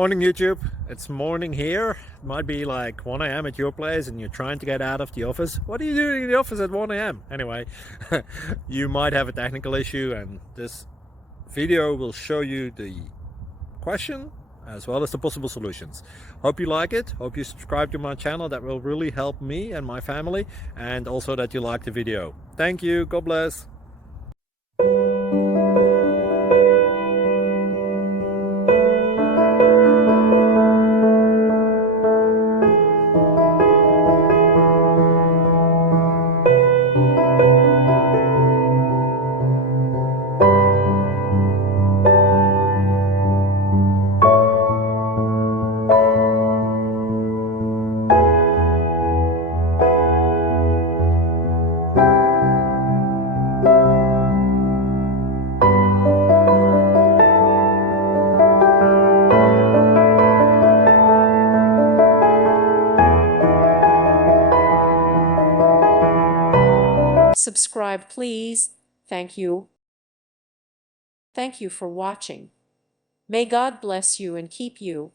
Morning YouTube, it's morning here. It might be like 1 a.m. at your place and you're trying to get out of the office. What are you doing in the office at 1 a.m.? Anyway, you might have a technical issue and this video will show you the question as well as the possible solutions. Hope you like it, hope you subscribe to my channel. That will really help me and my family, and also that you like the video. Thank you, God bless. Subscribe, please. Thank you. Thank you for watching. May God bless you and keep you.